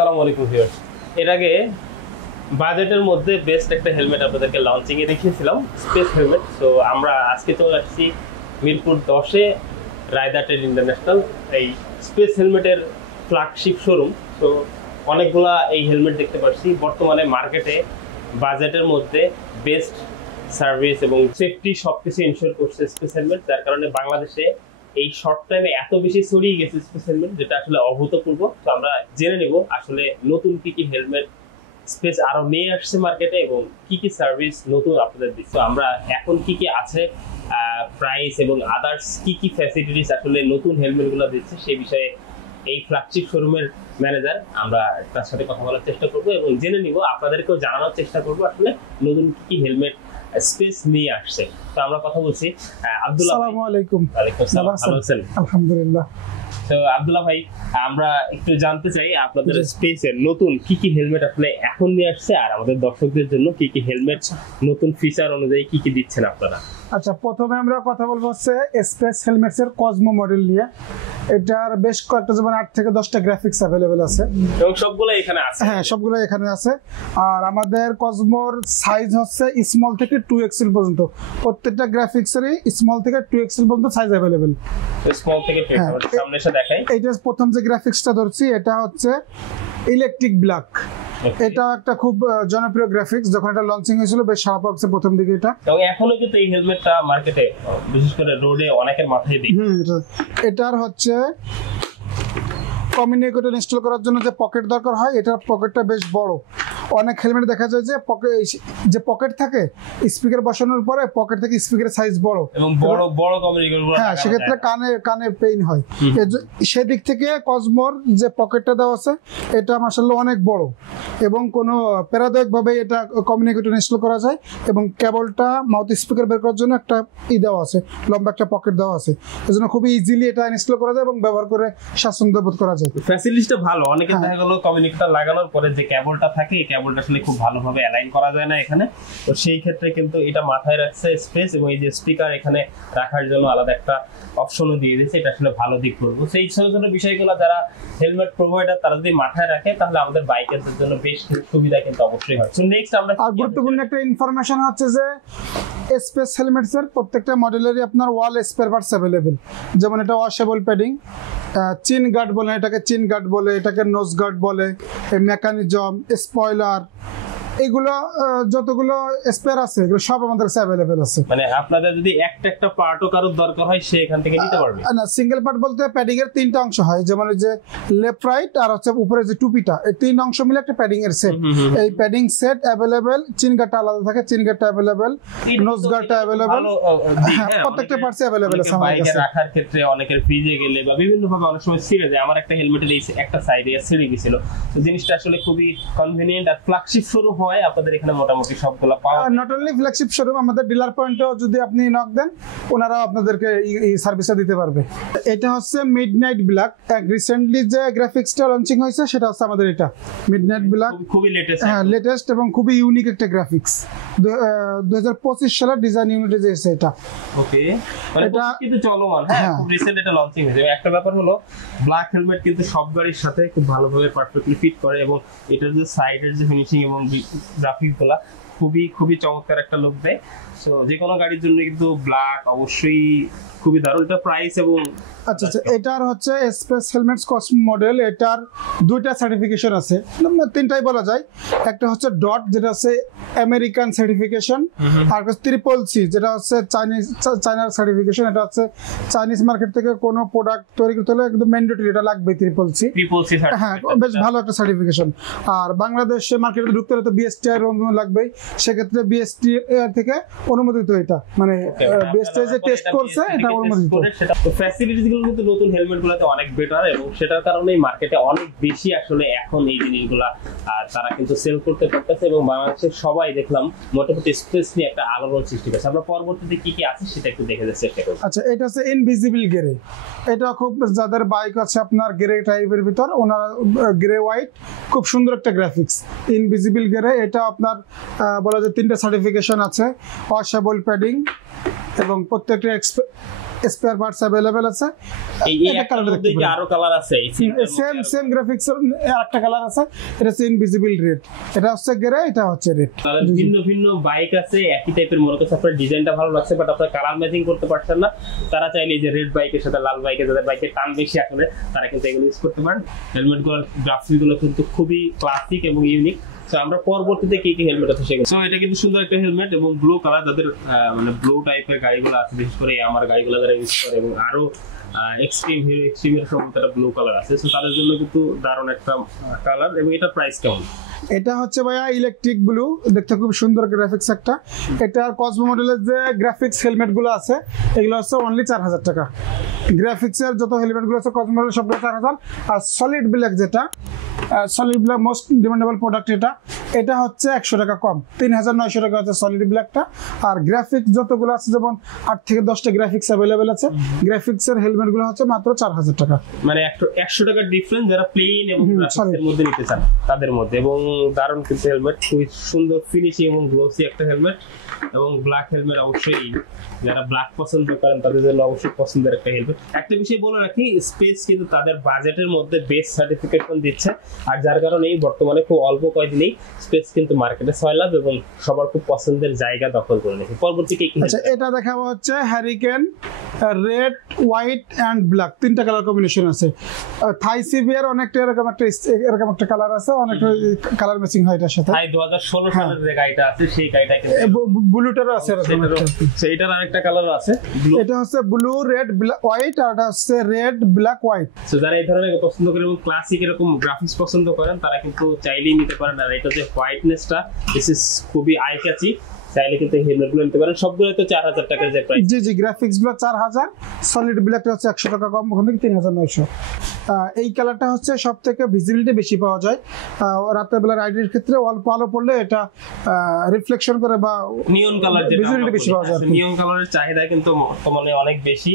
আসসালামু আলাইকুম ভিউয়ার্স। এর আগে বাজেটের মধ্যে বেস্ট একটা হেলমেট আপনাদেরকে লঞ্চিং এ দেখিয়েছিলাম, স্পেস হেলমেট। তো আমরা আজকে চলে আসছি মিরপুর 10-এ রায়দা ট্রেড ইন্টারন্যাশনাল, এই স্পেস হেলমেটের ফ্ল্যাগশিপ শোরুম। তো অনেকগুলা এই হেলমেট দেখতে পাচ্ছি বর্তমানে মার্কেটে বাজেটের মধ্যে বেস্ট সার্ভিস এবং সেফটি সবকিছু ইনশিওর করছে স্পেস হেলমেট, যার কারণে বাংলাদেশে এই শর্ট টাইমে এত বেশি ছড়িয়ে গেছে স্পেস হেলমেট, যেটা আসলে অভূতপূর্ব। তো আমরা জেনে নেব আসলে নতুন কি কি হেলমেট স্পেস আরো নিয়ে আসছে মার্কেটে এবং কি কি সার্ভিস নতুন আপনাদের দিচ্ছে। তো আমরা এখন কি কি আছে, প্রাইস এবং আদার্স কি কি ফ্যাসিলিটিস আসলে নতুন হেলমেটগুলো দিচ্ছে সেই বিষয়ে এই ফ্ল্যাগশিপ শোরুমের ম্যানেজার আমরা তার সাথে কথা বলার চেষ্টা করব এবং জেনে নিব, আপনাদেরকেও জানানোর চেষ্টা করব আসলে নতুন কি কি হেলমেট স্পেস নিয়ে আসছে। তো আমরা কথা বলছি আব্দুল্লাহ। আসসালামু আলাইকুম। ওয়ালাইকুম আসসালাম, ভালো আছেন? আলহামদুলিল্লাহ। তো আব্দুল্লাহ ভাই, আমরা একটু জানতে চাই আপনাদের স্পেসের নতুন কি কি হেলমেট আপনি এখন নিয়ে আসছে আর আমাদের দর্শকদের জন্য কি কি হেলমেট নতুন ফিচার অনুযায়ী কি কি দিচ্ছেন আপনারা। আচ্ছা, প্রথমে আমরা কথা বলবো হচ্ছে স্পেস হেলমেটস এর কসমো মডেল নিয়ে। এটার বেশ কয়েকটা, যেমন 8 থেকে 10টা গ্রাফিক্স অ্যাভেলেবেল আছে এবং সবগুলো এখানে আছে। হ্যাঁ, সবগুলো এখানে আছে। আর আমাদের কসমোর সাইজ হচ্ছে স্মল থেকে 2XL পর্যন্ত, প্রত্যেকটা গ্রাফিক্সেরই স্মল থেকে 2XL পর্যন্ত সাইজ অ্যাভেলেবেল। স্মল থেকে 2XL সামনে এসে দেখাই। এইটা প্রথম যে গ্রাফিক্সটা ধরছি এটা হচ্ছে ইলেকট্রিক ব্ল্যাক। এটা একটা খুব জনপ্রিয় গ্রাফিক্স, যখন এটা লঞ্চিং হয়েছিল বেশ সাড়া পাচ্ছে প্রথম দিকে এটা। এবং এখনো কিন্তু এই হেলমেটটা মার্কেটে বিশেষ করে রোডে অনেকের মাথায় দিই। এটার হচ্ছে কমিউনিকেটর ইনস্টল করার জন্য যে পকেট দরকার হয়, এটার পকেটটা বেশ বড়। অনেক হেলমেট দেখা যায় যে পকেট থাকে, স্পিকার বসানোর পরে পকেট থেকে স্পিকারের সাইজ বড় এবং বড় বড় কমিউনিকেটর। হ্যাঁ, সেক্ষেত্রে কানে পেইন হয়। সেদিক থেকে কসমোর যে পকেটটা দেওয়া আছে এটা মাশাআল্লাহ অনেক বড় এবং কোনো প্যারাদায়িকভাবে এটা কমিউনিকেটর ইনস্টল করা যায় এবং কেবলটা মাউথ স্পিকার বের করার জন্য একটা দেওয়া আছে, লম্বা একটা পকেট দেওয়া আছে। এজন্য খুবই ইজিলি এটা ইনস্টল করা যায় এবং ব্যবহার করে স্বাচ্ছন্দ্য বোধ করা যায়। ফ্যাসিলিটিটা ভালো। অনেকে দেখা গেল কমিউনিকেটর লাগানোর পরে যে কেবলটা থাকে, এই কেবলটা আসলে খুব ভালোভাবে অ্যালাইন করা যায় না এখানে। তো সেই ক্ষেত্রে কিন্তু এটা মাথায় রাখছে স্পেস এবং এই যে স্পিকার এখানে রাখার জন্য আলাদা একটা অপশনও দিয়ে দিয়েছে। এটা আসলে ভালো দিক বলবো। সেই ছোট ছোট বিষয়গুলো যারা হেলমেট প্রোভাইডার তারা যদি মাথায় রাখে তাহলে আমাদের বাইকারদের জন্য বেশ সুবিধা কিন্তু অবশ্যই হয়। সো নেক্সট আমরা আর গুরুত্বপূর্ণ একটা ইনফরমেশন হচ্ছে যে স্পেস হেলমেটস এর প্রত্যেকটা মডেলেরই আপনার ওয়াল স্পেয়ার পার্টস अवेलेबल। যেমন এটা ওয়াশেবল প্যাডিং, চিন গার্ড বলে, এটাকে চিন গার্ড বলে, এটাকে নোজ গার্ড বলে, মেকানিজম, স্পয়লার, এগুলো যতগুলো স্পেয়ার আছে এগুলো সব আমাদের কাছে अवेलेबल আছে। মানে আপনাদের যদি একটা পার্টও কারোর দরকার হয় সে এখান থেকে নিতে পারবে। না, সিঙ্গেল পার্ট বলতে প্যাডিং এর 3টা অংশ হয়, যেমন এই যে লেফট রাইট আর হচ্ছে উপরে যে টুপিটা, এই 3 অংশ মিলে একটা প্যাডিং এর সেট। এই প্যাডিং সেট अवेलेबल, চিন গার্ডটা আলাদা থাকে, চিন গার্ডটা अवेलेबল, নোজ গার্ডটা अवेलेबল, প্রত্যেকটা পার্টস अवेलेबल আছে আমাদের কাছে। বাইকে রাখার ক্ষেত্রে অনেকের ফ্রিজে গেলে বা বিভিন্ন ভাবে অনেক সময় ছিঁড়ে যায়। আমার একটা হেলমেটের এই একটা সাইডে ছিঁড়ে গিয়েছিল। তো জিনিসটা আসলে খুবই কনভিনিয়েন্ট আর ফ্ল্যাগশিপ শোরুম হয় আপনাদের এখানে মোটামুটি সবগুলো পাওয়া যায়। নট অনলি ফ্ল্যাগশিপ শোরুম, আমাদের ডিলার পয়েন্টেও যদি আপনি নক দেন ওনারা আপনাদেরকে এই সার্ভিসটা দিতে পারবে। এটা হচ্ছে মিডনাইট ব্ল্যাক। রিসেন্টলি যে গ্রাফিক্সটা লঞ্চিং হয়েছে সেটা হচ্ছে আমাদের এটা মিডনাইট ব্ল্যাক, খুবই লেটেস্ট। হ্যাঁ, লেটেস্ট এবং খুবই ইউনিক একটা গ্রাফিক্স। 2025 সালের ডিজাইন ইউনিটে যে এটা। ওকে, মানে এটা কিন্তু চলমান। হ্যাঁ, খুব রিসেন্ট এটা লঞ্চিং হয়েছে। একটা ব্যাপার হলো ব্ল্যাক হেলমেট কিন্তু সব গাড়ির সাথে খুব ভালোভাবে পারফেক্টলি ফিট করে এবং এটার যে সাইডের যে ফিনিশিং এবং গ্রাফিক্সগুলো খুবই চমৎকার একটা লুক দেয়। সো যে কোনো গাড়ির জন্য কিন্তু ব্ল্যাক অবশ্যই খুবই দারুণ। এটা প্রাইস এবং আচ্ছা, এটার হচ্ছে স্পেস হেলমেটস কসমো মডেল। এটার 2টা সার্টিফিকেশন আছে, 3টাই বলা যায়। একটা হচ্ছে ডট, যেটা হচ্ছে আমেরিকান সার্টিফিকেশন, আর ট্রিপল সি যেটা হচ্ছে চাইনার সার্টিফিকেশন। এটা হচ্ছে চাইনিজ মার্কেট থেকে কোনো প্রোডাক্ট তৈরি করতে হলে একদম ম্যান্ডেটরি এটা লাগবে, ট্রিপল সি। হ্যাঁ, বেশ ভালো একটা সার্টিফিকেশন। আর বাংলাদেশে মার্কেটে ঢুকতে হলে তো বিএসটিআই এর অনুমতি লাগবে, সেক্ষেত্রে বিএসটিআই থেকে অনুমোদিত। এটা মানে বিএসটিআই যে টেস্ট করছে এটা অনুমোদিত। তো ফ্যাসিলিটিস গুলো কিন্তু নতুন হেলমেট গুলোতে অনেক বেটার এবং সেটার কারণেই মার্কেটে অনেক বেশি আসলে এখন এই জিনিসগুলা তারা কিন্তু সেল করতে পারতেছে এবং বাংলাদেশের সবাই দেখলাম মোটামুটি স্পেস নিয়ে একটা আলোড়ন সৃষ্টি করছে। আমরা পরবর্তীতে কি কি আছে সেটা একটু দেখে যাচ্ছি চেষ্টা করব। আচ্ছা, এটা হচ্ছে ইনভিজিবল গ্রে। এটা খুব যাদের বাইক আছে আপনার গ্রে টাইপের ভিতর, ওনারা গ্রে হোয়াইট, খুব সুন্দর একটা গ্রাফিক্স ইনভিজিবল গ্রে। এটা আপনার বলা যায় 3টা সার্টিফিকেশন আছে, ওয়াশেবল প্যাডিং এবং প্রত্যেকটা স্পেয়ার পার্টস अवेलेबल আছে। এই একটা কালার দেখতে আরো কালার আছে, সেম গ্রাফিক্স আরেকটা কালার আছে, এটা হচ্ছে ইনভিজিবল রেড, এটা হচ্ছে গ্রে, এটা হচ্ছে রেড। তাহলে ভিন্ন ভিন্ন বাইক আছে একই টাইপের, মনে করছে আপনার ডিজাইনটা ভালো লাগছে বাট আপনার কালার ম্যাচিং করতে পারছেন না, তারা চাইলে যে রেড বাইকের সাথে লাল বাইকের, যাদের বাইকের টান বেশি আসলে তারা কিন্তু এগুলো ইউজ করতে পারেন। হেলমেট গুলোর গ্রাফিক্স গুলো কিন্তু খুবই ক্লাসিক এবং ইউনিক। তো আমরা পরবর্তীতে কি কি হেলমেট আছে সেগুলো, সো এটা কিন্তু সুন্দর একটা হেলমেট এবং ব্লু কালার, যাদের মানে ব্লু টাইপের গাড়িগুলো আছে, বিশেষ করে আমার গাড়িগুলো যারা ইউজ করে এবং আরো এক্সট্রিম হিরো এক্সট্রিমের সম্ভবত একটা ব্লু কালার আছে, সো তাদের জন্য কিন্তু দারুণ একটা কালার। এবং এটা প্রাইস কেমন? এটা হচ্ছে ভাইয়া ইলেকট্রিক ব্লু, দেখতে খুব সুন্দর গ্রাফিক্স একটা। এটা কসমো মডেলের যে গ্রাফিক্স হেলমেট গুলো আছে এগুলো হচ্ছে অনলি 4000 টাকা। গ্রাফিক্সের যত হেলমেট গুলো আছে কসমো মডেল সবগুলো 4000। আর সলিড ব্ল্যাক, যেটা solid black most demandable product, এটা হচ্ছে 100 টাকা কম, 3900 টাকা হচ্ছে সলিড ব্ল্যাকটা। আর গ্রাফিক্স যতগুলো আছে, যেমন 8 থেকে 10টা গ্রাফিক্স অ্যাভেলেবেল আছে, গ্রাফিক্সের হেলমেট গুলো হচ্ছে মাত্র 4000 টাকা। মানে 100 টাকার ডিফারেন্স যারা প্লেন এবং গ্রাফিক্সের মধ্যে নিতে চান তাদের মধ্যে। এবং দারুণ কিন্তু হেলমেট, খুবই সুন্দর ফিনিশিং এবং গ্লোসি একটা হেলমেট। এবং ব্ল্যাক হেলমেট অবশ্যই যারা ব্ল্যাক পছন্দ করেন তাদের জন্য অবশ্যই পছন্দের একটা হেলমেট। একটা বিষয় বলে রাখি, স্পেস কিন্তু তাদের বাজেটের মধ্যে বেস্ট সার্টিফিকেশন দিচ্ছে, আর যার কারণে বর্তমানে খুব অল্প কয়েকদিনেই স্পেস কিন্তু মার্কেটে ছয় লাভ এবং সবার খুব পছন্দের জায়গা দখল করে নিয়েছে। পরবর্তী কি? আচ্ছা, এটা দেখাবো হচ্ছে hurricane red, white and black, তিনটা কালার কম্বিনেশন আছে। থাই সিভিয়ার অনেকটা এরকম একটা কালার আছে, অনেকটা কালার ম্যাচিং হয় এটার সাথে। থাই 2016 সালের যে গাড়িটা আছে সেই গাড়িটা কিন্তু ব্লুটারও আছে এরকম একটা, সেইটার আরেকটা কালার আছে। এটা হচ্ছে ব্লু রেড হোয়াইট, আর এটা হচ্ছে রেড ব্ল্যাক হোয়াইট। সো যারা এই ধরনের পছন্দ করেন এবং ক্লাসিক এরকম গ্রাফিক্স পছন্দ করেন তারা কিন্তু চাইলেই নিতে পারেন। আর এটা যে হোয়াইটনেসটা, দিস ইজ খুবই আই ক্যাচি, চাইলে কিন্তু হেলমেট গুলো নিতে পারেন। সবগুলো তো 4000 টাকার যে প্রাইস। জি জি, গ্রাফিক্স গুলো 4000, সলিড ব্ল্যাকটা হচ্ছে 100 টাকা কম, ওখান থেকে 3900। এই কালারটা হচ্ছে সব থেকে ভিজিবিলিটি বেশি পাওয়া যায় রাতের বেলা রাইডের ক্ষেত্রে। অল্প আলো পড়লে এটা রিফ্লেকশন করে বা নিয়ন কালার, যেটা ভিজিবিলিটি বেশি পাওয়া যায়। নিয়ন কালারের চাহিদা কিন্তু বর্তমানে অনেক বেশি,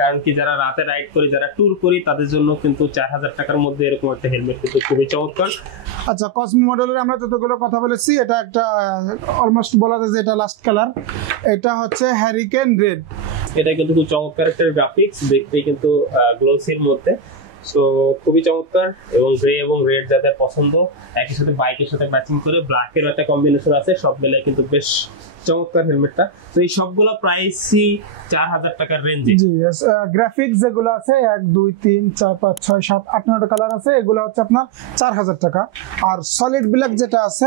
কারণ কি যারা রাতে রাইড করি, যারা ট্যুর করি, তাদের জন্য কিন্তু 4000 টাকার মধ্যে এরকম একটা হেলমেট কিন্তু খুবই চমৎকার। আচ্ছা, কসমো মডেলের আমরা যতগুলো কথা বলেছি, এটা একটা অলমোস্ট বলা যায় যে এটা লাস্ট কালার। এটা হচ্ছে হ্যারিকেন রেড, এটা কিন্তু খুব চমৎকার একটা গ্রাফিক্স, দেখতে কিন্তু গ্লোসির মধ্যে, সো খুবই চমৎকার। এবং গ্রে এবং রেড যাদের পছন্দ, একই সাথে বাইকের সাথে ম্যাচিং করে ব্ল্যাকের একটা কম্বিনেশন আছে, সব মিলে কিন্তু বেশ চমৎকার হেলমেটটা। তো এই সবগুলো প্রাইসই 4000 টাকার রেঞ্জে। জি, গ্রাফিক্স যেগুলো আছে 1 2 3 4 5 6 7 8 9টা কালার আছে, এগুলো হচ্ছে আপনার 4000 টাকা। আর সলিড ব্ল্যাক যেটা আছে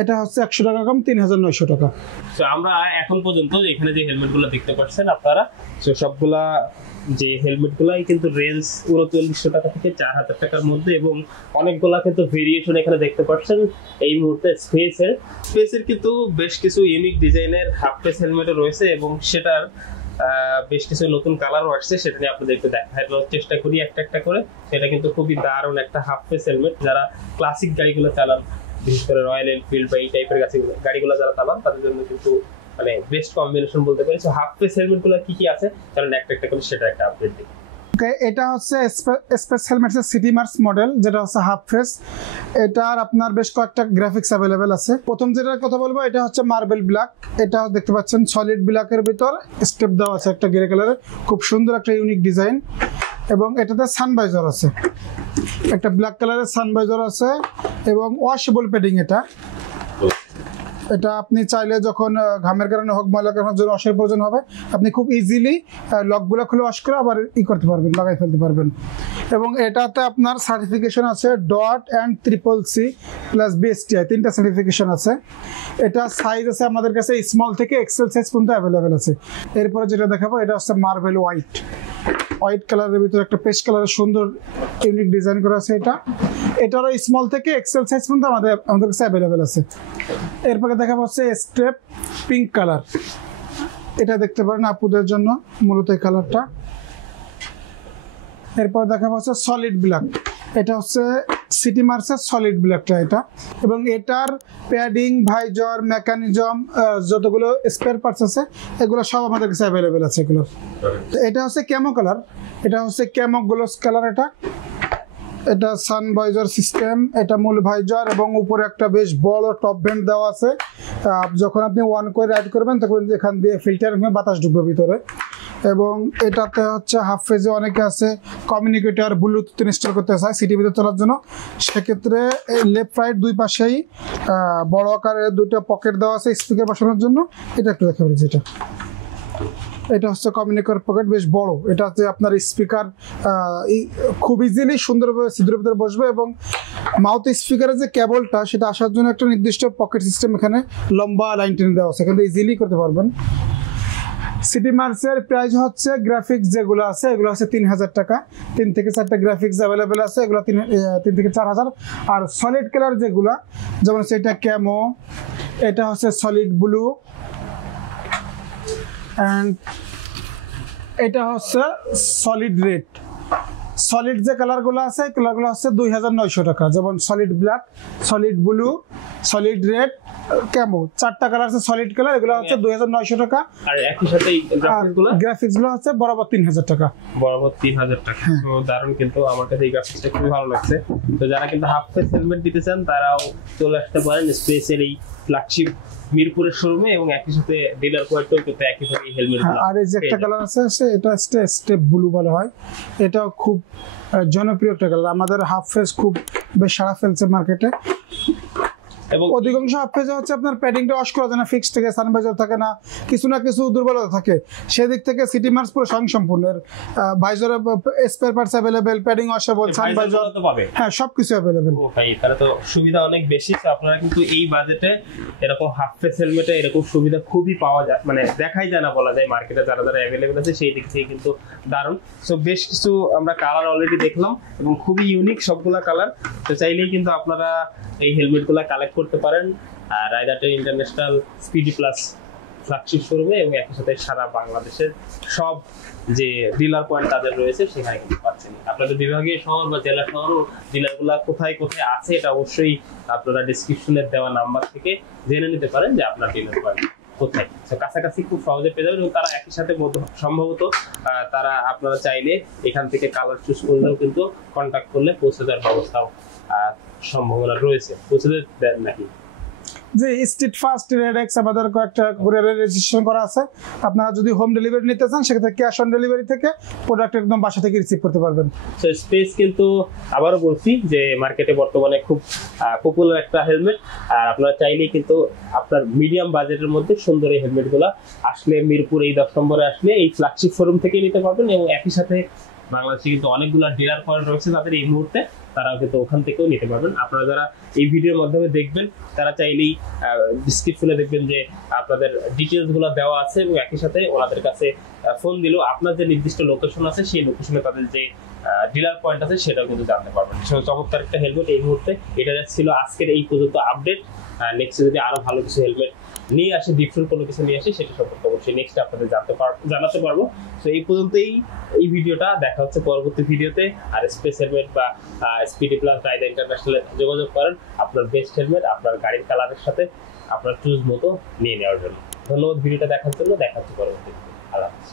এটা হচ্ছে 100 টাকা কম, 3900 টাকা। তো আমরা এখন পর্যন্ত এখানে যে হেলমেটগুলো দেখতে পাচ্ছেন আপনারা, তো সবগুলা যে হেলমেটগুলাই কিন্তু রেঞ্জ 3900 টাকা থেকে 4000 টাকার মধ্যে, এবং অনেকগুলা কিন্তু ভেরিয়েশন এখানে দেখতে পাচ্ছেন। এই মুহূর্তে স্পেসের কিন্তু বেশ কিছু ইউনিক ডিজাইনের হাফ ফেস হেলমেটও রয়েছে, এবং সেটার বেশ কিছু নতুন কালারও আসছে, সেটা নিয়ে আপনাদেরকে দেখানোর চেষ্টা করি একটা একটা করে। সেটা কিন্তু খুবই দারুণ একটা হাফ ফেস হেলমেট। যারা ক্লাসিক গাড়িগুলো চালান, বিশেষ করে রয়্যাল এনফিল্ড বা এই টাইপের গাড়িগুলো যারা চালান, তাদের জন্য কিন্তু মানে বেস্ট কম্বিনেশন বলতে পারি। সো হাফ ফেস হেলমেট গুলো কি কি আছে, কারণ একটা একটা করে সেটা একটা আপডেট দিই। ওকে, এটা হচ্ছে স্পেস হেলমেটসের সিটি মার্স মডেল, যেটা হচ্ছে হাফ ফেস। এটার আপনার বেশ কয়েকটা গ্রাফিক্স অ্যাভেলেবেল আছে। প্রথম যেটার কথা বলবো, এটা হচ্ছে মার্বেল ব্ল্যাক। এটা দেখতে পাচ্ছেন সলিড ব্ল্যাকের ভিতর স্টেপ দেওয়া আছে একটা গ্রে কালারের, খুব সুন্দর একটা ইউনিক ডিজাইন। এবং এটাতে সানভাইজার আছে, একটা ব্ল্যাক কালারের সানভাইজার আছে, এবং ওয়াশেবল প্যাডিং। এটা আপনি চাইলে যখন ঘামের কারণে হোক, ময়লার কারণে জন্য ওয়াশের প্রয়োজন হবে, আপনি খুব ইজিলি লকগুলো খুলে ওয়াশ করে আবার করতে পারবেন, লাগাই ফেলতে পারবেন। এবং এটাতে আপনার সার্টিফিকেশন আছে dot and CCC plus BSTI, 3টা সার্টিফিকেশন আছে। এটা সাইজ আছে আমাদের কাছে স্মল থেকে এক্সেল সাইজ পর্যন্ত অ্যাভেলেবেল আছে। এরপরে যেটা দেখাবো, এটা হচ্ছে মার্বেল হোয়াইট কালারের ভিতরে একটা পেস্ট কালারের সুন্দর ইউনিক ডিজাইন করা আছে। এটারও স্মল থেকে এক্সেল সাইজ পর্যন্ত আমাদের কাছে অ্যাভেলেবেল আছে। এরপরে দেখা হচ্ছে স্টেপ পিঙ্ক কালার, এটা দেখতে পারেন আপুদের জন্য মূলত এই কালারটা। এরপর দেখা হচ্ছে সলিড ব্ল্যাক, এটা হচ্ছে সিটি মার্সের সলিড ব্ল্যাকটা এটা। এবং এটার প্যাডিং, ভাইজার, মেকানিজম, যতগুলো স্পেয়ার পার্টস আছে এগুলো সব আমাদের কাছে অ্যাভেলেবেল আছে এগুলো। এটা হচ্ছে ক্যামো কালার, এটা হচ্ছে ক্যামো গ্লোস কালার। এটা সান ভাইজার সিস্টেম, এটা মূল ভাইজার, এবং উপরে একটা বেশ বড় টপ ভেন্ট দেওয়া আছে। যখন আপনি অন করে রাইড করবেন তখন এখান দিয়ে ফিল্টার হয়ে বাতাস ঢুকবে ভিতরে। এবং এটাতে হচ্ছে হাফ ফেজে অনেকে আছে কমিউনিকেটর ব্লুটুথ ইনস্টল করতে চায় সিটি ভিতরে চলার জন্য, সেক্ষেত্রে লেফট রাইট দুই পাশেই বড় আকারের দুটো পকেট দেওয়া আছে স্পিকার বসানোর জন্য। এটা একটু দেখে বলছি, এটা হচ্ছে কমিউনিকেটর পকেট, বেশ বড়। এটাতে আপনার স্পিকার খুব ইজিলি সুন্দরভাবে ছিদ্রের ভিতরে বসবে এবং মাউথ স্পিকারের যে কেবলটা সেটা আসার জন্য একটা নির্দিষ্ট পকেট সিস্টেম এখানে লম্বা লাইন টেনে দেওয়া আছে, এখানে ইজিলি করতে পারবেন। সিটি মার্সের প্রাইস হচ্ছে গ্রাফিক্স যেগুলো আছে এগুলো হচ্ছে 3000 টাকা, 3 থেকে 4টা গ্রাফিক্স অ্যাভেলেবেল আছে, এগুলো 3 থেকে 4000। আর সলিড কালার যেগুলো, যেমন হচ্ছে এটা ক্যামো, এটা হচ্ছে সলিড ব্লু, অ্যান্ড এটা হচ্ছে সলিড রেড। সলিড যে কালারগুলো আছে এই কালারগুলো হচ্ছে 2900 টাকা, যেমন solid black, solid blue, solid red, camo, 4টা কালার আছে সলিড কালার, এগুলো হচ্ছে 2900 টাকা। আর একই সাথে গ্রাফিক্স গুলো হচ্ছে বরাবর 3000 টাকা, বরাবর 3000 টাকা। তো দারুণ, কিন্তু আমার কাছে এই গ্রাফিক্সটা খুবই ভালো লাগছে। তো যারা কিন্তু হাফ ফেস হেলমেট দিতে চান তারাও চলে আসতে পারেন স্পেসের এই ফ্ল্যাগশিপ মিরপুরের শোরুমে, এবং একই সাথে ডিলার পয়েন্টেও কিন্তু একই সাথে হেলমেট। আর এই যে একটা কালার আছে এটা স্টেপ ব্লু বলা হয়, এটাও খুব জনপ্রিয় একটা কালার, আমাদের হাফ ফেস খুব বেশ সাড়া ফেলছে মার্কেটে। এবং অধিকাংশ হাফ ফেজে হচ্ছে আপনার প্যাডিংটা ওয়াশ করা যায় না, ফিক্সড থাকে, সানভাইজার থাকে না, কিছু না কিছু দুর্বলতা থাকে, সেদিক থেকে সিটি মার্স পুরো স্বয়ংসম্পূর্ণ। ভাইজারে spare parts available, padding washable, sun visor, হ্যাঁ সবকিছু অ্যাভেলেবেল। ভাই তাহলে তো সুবিধা অনেক বেশি। তো আপনারা কিন্তু এই বাজেটে এরকম হাফ ফেস হেলমেটে এরকম সুবিধা খুবই পাওয়া যায়, মানে দেখাই যায় না বলা যায়, মার্কেটে যারা যারা অ্যাভেলেবেল আছে সেই দিক থেকে কিন্তু দারুণ। সো বেশ কিছু আমরা কালার অলরেডি দেখলাম এবং খুবই ইউনিক সবগুলা কালার। তো চাইলেই কিন্তু আপনারা এই হেলমেটগুলো কালেক্ট করতে পারেন রায়দাটের ইন্টারন্যাশনাল স্পিডি প্লাস ফ্ল্যাগশিপ শোরুমে, এবং একই সাথে সারা বাংলাদেশের সব যে ডিলার পয়েন্ট তাদের রয়েছে সেখানে কিন্তু পাচ্ছেন। আপনাদের বিভাগীয় শহর বা জেলা শহরও ডিলারগুলো কোথায় কোথায় আছে এটা অবশ্যই আপনারা ডেসক্রিপশনে দেওয়া নাম্বার থেকে জেনে নিতে পারেন যে আপনার ডিলার পয়েন্ট কোথায়। কাছাকাছি খুব সহজে পেয়ে যাবেন, এবং তারা একই সাথে সম্ভবত তারা আপনারা চাইলে এখান থেকে কালার চুজ করলেও কিন্তু কন্ট্যাক্ট করলে পৌঁছে দেওয়ার ব্যবস্থাও সম্ভাবনা রয়েছে। পৌঁছে দেন নাকি? যে স্ট্রিট ফাস্ট রেডেক্স আমাদের কয়েকটা কুরিয়ারের রেজিস্ট্রেশন করা আছে, আপনারা যদি হোম ডেলিভারি নিতে চান সেক্ষেত্রে ক্যাশ অন ডেলিভারি থেকে প্রোডাক্ট একদম বাসা থেকে রিসিভ করতে পারবেন। সো স্পেস কিন্তু আবারও বলছি যে মার্কেটে বর্তমানে খুব পপুলার একটা হেলমেট, আর আপনারা চাইলেই কিন্তু আপনার মিডিয়াম বাজেটের মধ্যে সুন্দর এই হেলমেটগুলো আসলে মিরপুর এই 10 নম্বরে আসলে এই ফ্ল্যাগশিপ শোরুম থেকে নিতে পারবেন, এবং একই সাথে বাংলাদেশে কিন্তু অনেকগুলো ডিলার পয়েন্ট রয়েছে তাদের এই মুহূর্তে, তারাও কিন্তু ওখান থেকেও নিতে পারবেন। আপনারা যারা এই ভিডিওর মাধ্যমে দেখবেন তারা চাইলেই ডিসক্রিপশনে দেখবেন যে আপনাদের ডিটেলস গুলো দেওয়া আছে, এবং একই সাথে ওনাদের কাছে ফোন দিলেও আপনার যে নির্দিষ্ট লোকেশন আছে সেই লোকেশনে তাদের যে ডিলার পয়েন্ট আছে সেটাও কিন্তু জানতে পারবেন। চমৎকার একটা হেলমেট এই মুহূর্তে। এটা ছিল আজকের এই পর্যন্ত আপডেট। নেক্সট যদি আরো ভালো কিছু হেলমেট নিয়ে আসে, ডিফারেন্ট কোনো কিছু নিয়ে আসে, সেটা সম্পর্কে অবশ্যই নেক্সট আপনাদের জানাতে পারবো। তো এই পর্যন্তই এই ভিডিওটা, দেখা হচ্ছে পরবর্তী ভিডিওতে। আর স্পেস হেলমেট বা স্পিডি প্লাস রায়দা ইন্টারন্যাশনালে যোগাযোগ করেন আপনার বেস্ট হেলমেট আপনার গাড়ির কালারের সাথে আপনার চুজ মতো নিয়ে নেওয়ার জন্য। ধন্যবাদ ভিডিওটা দেখার জন্য। দেখা হচ্ছে পরবর্তী ভিডিও। আল্লাহ হাফেজ।